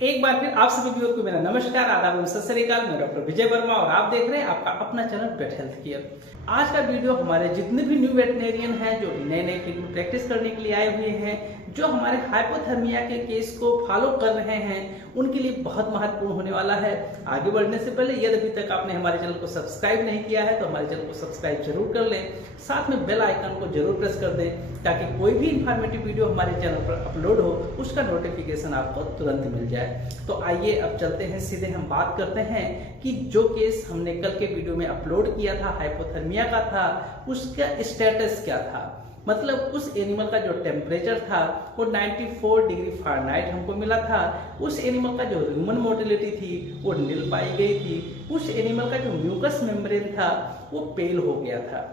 एक बार फिर आप सभी व्यूअर को मेरा नमस्कार, आदाब एवं सत श्री अकाल। मैं डॉक्टर विजय वर्मा और आप देख रहे हैं आपका अपना चैनल पेट हेल्थ केयर। आज का वीडियो हमारे जितने भी न्यू वेटनेरियन हैं जो नए नए फील्ड में प्रैक्टिस करने के लिए आए हुए हैं, जो हमारे हाइपोथर्मिया के केस को फॉलो कर रहे हैं, उनके लिए बहुत महत्वपूर्ण होने वाला है। आगे बढ़ने से पहले यदि अभी तक आपने हमारे चैनल को सब्सक्राइब नहीं किया है तो हमारे चैनल को सब्सक्राइब जरूर कर लें, साथ में बेल आइकन को जरूर प्रेस कर दें ताकि कोई भी इंफॉर्मेटिव वीडियो हमारे चैनल पर अपलोड हो उसका नोटिफिकेशन आपको तुरंत मिल जाए। तो आइए अब चलते हैं, सीधे हम बात करते हैं कि जो केस हमने कल के वीडियो में अपलोड किया था हाइपोथर्मिया का था, उसका स्टेटस क्या था। मतलब उस एनिमल का जो टेम्परेचर था वो 94 डिग्री फ़ारेनहाइट हमको मिला था। उस एनिमल का जो ह्यूमन मोटिलिटी थी वो नील पाई गई थी। उस एनिमल का जो म्यूकस मेम्ब्रेन था वो पेल हो गया था,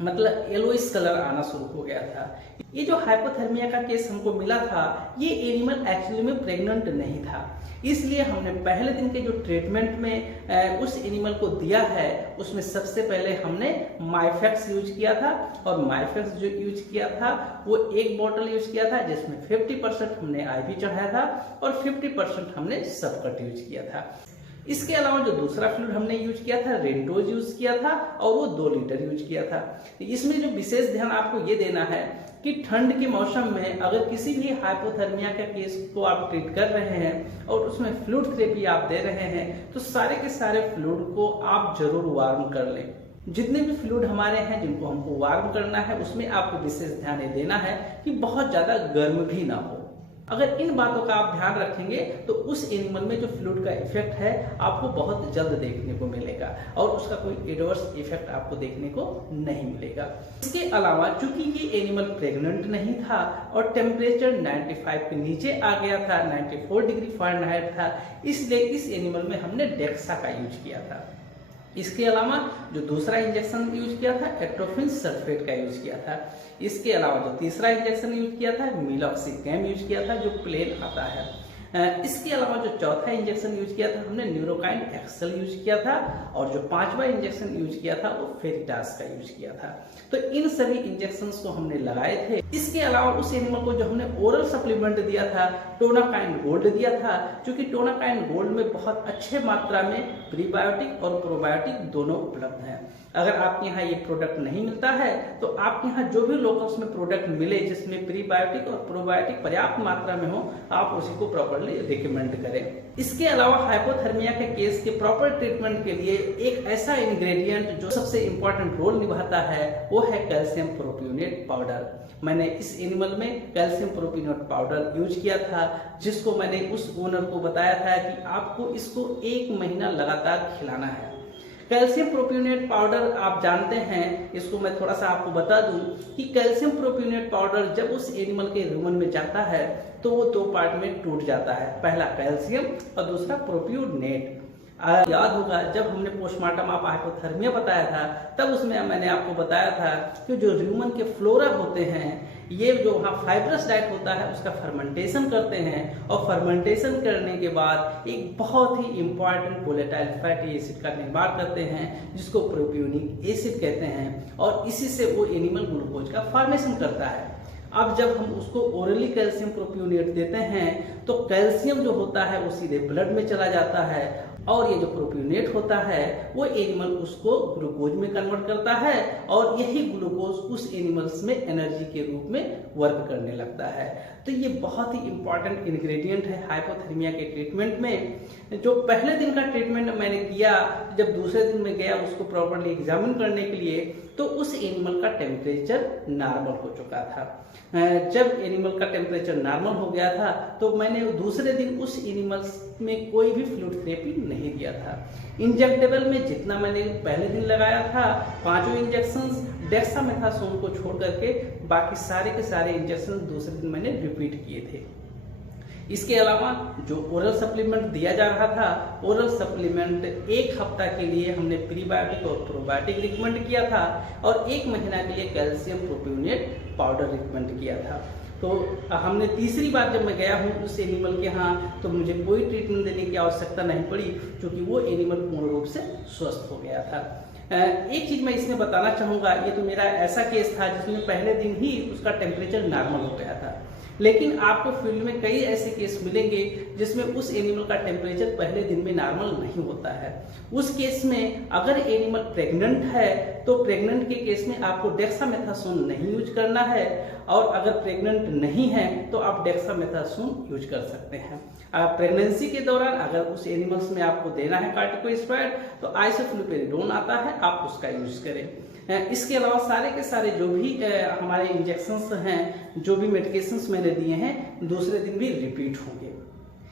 मतलब येलोइश कलर आना शुरू हो गया था। ये जो हाइपोथर्मिया का केस हमको मिला था, ये एनिमल एक्चुअली में प्रेग्नेंट नहीं था, इसलिए हमने पहले दिन के जो ट्रीटमेंट में उस एनिमल को दिया है उसमें सबसे पहले हमने माइफेक्स यूज किया था। और माइफेक्स जो यूज किया था वो एक बॉटल यूज किया था जिसमें 50% हमने आईवी चढ़ाया था और 50% हमने सबकट यूज किया था। इसके अलावा जो दूसरा फ्लूइड हमने यूज किया था रेंटोज यूज किया था और वो 2 लीटर यूज किया था। इसमें जो विशेष ध्यान आपको ये देना है कि ठंड के मौसम में अगर किसी भी हाइपोथर्मिया के केस को आप ट्रीट कर रहे हैं और उसमें फ्लूइड थेरेपी आप दे रहे हैं तो सारे के सारे फ्लूइड को आप जरूर वार्म कर लें। जितने भी फ्लूइड हमारे हैं जिनको हमको वार्म करना है उसमें आपको विशेष ध्यान ये देना है कि बहुत ज्यादा गर्म भी ना हो। अगर इन बातों का आप ध्यान रखेंगे तो उस एनिमल में जो फ्लूइड का इफेक्ट है आपको बहुत जल्द देखने को मिलेगा और उसका कोई एडवर्स इफेक्ट आपको देखने को नहीं मिलेगा। इसके अलावा चूंकि ये एनिमल प्रेग्नेंट नहीं था और टेम्परेचर 95 के नीचे आ गया था, 94 डिग्री फ़ारेनहाइट था, इसलिए इस एनिमल में हमने डेक्सा का यूज किया था। इसके अलावा जो दूसरा इंजेक्शन यूज किया था एट्रोफिन सल्फेट का यूज किया था। इसके अलावा जो तीसरा इंजेक्शन यूज किया था मिलॉक्सिकैम यूज किया था जो प्लेन आता है। इसके अलावा जो चौथा इंजेक्शन यूज किया था हमने न्यूरोकाइन एक्सेल यूज किया था और जो 5वां इंजेक्शन यूज किया था वो फेरिटास का यूज किया था। तो इन सभी इंजेक्शंस को हमने लगाए थे। इसके अलावा उस एनिमल को जो हमने ओरल सप्लीमेंट दिया था टोनाकाइन गोल्ड दिया था, क्योंकि टोनाकाइन गोल्ड में बहुत अच्छे मात्रा में प्रीबायोटिक और प्रोबायोटिक दोनों उपलब्ध हैं। अगर आपके यहाँ ये प्रोडक्ट नहीं मिलता है तो आपके यहाँ जो भी लोकल्स में प्रोडक्ट मिले जिसमें प्रीबायोटिक और प्रोबायोटिक पर्याप्त मात्रा में हो आप उसी को प्रॉपर्ली रिकमेंड करें। इसके अलावा हाइपोथर्मिया के केस के प्रॉपर ट्रीटमेंट के लिए एक ऐसा इंग्रेडिएंट जो सबसे इंपॉर्टेंट रोल निभाता है वो है कैल्शियम प्रोपियोनेट पाउडर। मैंने इस एनिमल में कैल्शियम प्रोपियोनेट पाउडर यूज किया था, जिसको मैंने उस ओनर को बताया था कि आपको इसको 1 महीना लगातार खिलाना है। कैल्शियम प्रोपियोनेट पाउडर आप जानते हैं, इसको मैं थोड़ा सा आपको बता दूं कि कैल्शियम प्रोपियोनेट पाउडर जब उस एनिमल के ह्यूमन में जाता है तो वो 2 पार्ट में टूट जाता है, पहला कैल्शियम और दूसरा प्रोपियोनेट। याद होगा जब हमने पोस्टमार्टम ऑफ हाइपोथर्मिया बताया था तब उसमें मैंने आपको बताया था कि जो ह्यूमन के फ्लोरा होते हैं ये जो वहाँ फाइब्रस डाइट होता है उसका फर्मेंटेशन करते हैं और फर्मेंटेशन करने के बाद एक बहुत ही इंपॉर्टेंट वोलेटाइल फैटी एसिड का निर्माण करते हैं जिसको प्रोपियोनिक एसिड कहते हैं और इसी से वो एनिमल ग्लूकोज का फॉर्मेशन करता है। अब जब हम उसको ओरली कैल्शियम प्रोपियोनेट देते हैं तो कैल्शियम जो होता है वो सीधे ब्लड में चला जाता है और ये जो प्रोपियोनेट होता है वो एनिमल उसको ग्लूकोज में कन्वर्ट करता है और यही ग्लूकोज उस एनिमल्स में एनर्जी के रूप में वर्क करने लगता है। तो ये बहुत ही इंपॉर्टेंट इंग्रेडिएंट है हाइपोथर्मिया के ट्रीटमेंट में। जो पहले दिन का ट्रीटमेंट मैंने किया, जब दूसरे दिन में गया उसको प्रॉपर्ली एग्जामिन करने के लिए तो उस एनिमल का टेम्परेचर नॉर्मल हो चुका था। जब एनिमल का टेम्परेचर नॉर्मल हो गया था तो मैंने दूसरे दिन उस एनिमल्स में कोई भी फ्लूइड थेरेपी नहीं दिया था। इंजेक्टेबल में जितना मैंने पहले दिन लगाया था 5 इंजेक्शंस डेक्सामेथासोन को छोड़ करके बाकी सारे के सारे इंजेक्शन दूसरे दिन मैंने रिपीट किए थे। इसके अलावा जो ओरल सप्लीमेंट दिया जा रहा था, ओरल सप्लीमेंट 1 हफ्ता के लिए हमने प्रीबायोटिक और प्रोबायोटिक रिकमेंड किया था और 1 महीना के लिए कैल्शियम प्रोपियोनेट पाउडर रिकमेंड किया था। तो हमने तीसरी बार जब मैं गया हूँ उस एनिमल के यहाँ तो मुझे कोई ट्रीटमेंट देने की आवश्यकता नहीं पड़ी क्योंकि वो एनिमल पूर्ण रूप से स्वस्थ हो गया था। एक चीज मैं इसमें बताना चाहूंगा, ये तो मेरा ऐसा केस था जिसमें पहले दिन ही उसका टेम्परेचर नॉर्मल हो गया था। लेकिन आपको फील्ड में कई ऐसे केस मिलेंगे जिसमें उस एनिमल का टेम्परेचर पहले दिन में नॉर्मल नहीं होता है। उस केस में अगर एनिमल प्रेग्नेंट है तो प्रेग्नेंट के केस में आपको डेक्सामेथासोन नहीं यूज करना है, और अगर प्रेग्नेंट नहीं है तो आप डेक्सामेथासोन यूज कर सकते हैं। प्रेगनेंसी के दौरान अगर उस एनिमल्स में आपको देना है कार्टिकोस्टेरॉइड तो आइसोफ्लुपेरिडोन आता है, आप उसका यूज करें। इसके अलावा सारे के सारे जो भी हमारे इंजेक्शंस हैं, जो भी मेडिकेशंस मैंने दिए हैं, दूसरे दिन भी रिपीट होंगे।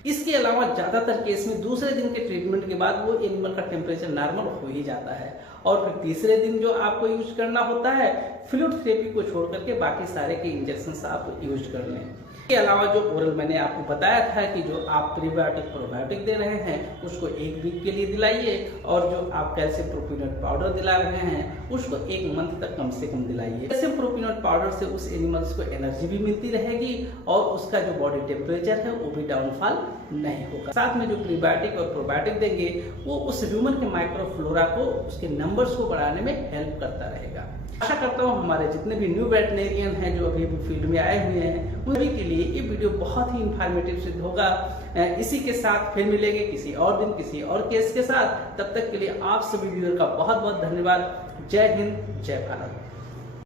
इसके अलावा ज्यादातर केस में दूसरे दिन के ट्रीटमेंट के बाद वो एनिमल का टेम्परेचर नॉर्मल हो ही जाता है, और फिर तीसरे दिन जो आपको यूज करना होता है फ्लूइड थेरेपी को छोड़ करके बाकी सारे के इंजेक्शन आप यूज कर लें। इसके अलावा जो ओरल मैंने आपको बताया था कि जो आप प्रीबायोटिक प्रोबायोटिक दे रहे हैं उसको 1 वीक के लिए दिलाइए, और जो आप कैल्शियम प्रोपिनट पाउडर दिला रहे हैं उसको 1 मंथ तक कम से कम दिलाइए। कैल्शियम प्रोपिनट पाउडर से उस एनिमल्स को एनर्जी भी मिलती रहेगी और उसका जो बॉडी टेम्परेचर है वो भी डाउनफॉल नहीं होगा। साथ में जो प्रीबायोटिक और प्रोबायोटिक देंगे वो उस ह्यूमन के माइक्रोफ्लोरा को, उसके नंबर्स को बढ़ाने में हेल्प करता रहेगा। आशा करता हूँ हमारे जितने भी न्यू वेटनेरियन हैं जो अभी फील्ड में आए हुए हैं उन सभी के लिए ये वीडियो बहुत ही इंफॉर्मेटिव सिद्ध होगा। इसी के साथ फिर मिलेंगे किसी और दिन किसी और केस के साथ। तब तक के लिए आप सभी व्यूअर का बहुत बहुत धन्यवाद। जय हिंद, जय भारत।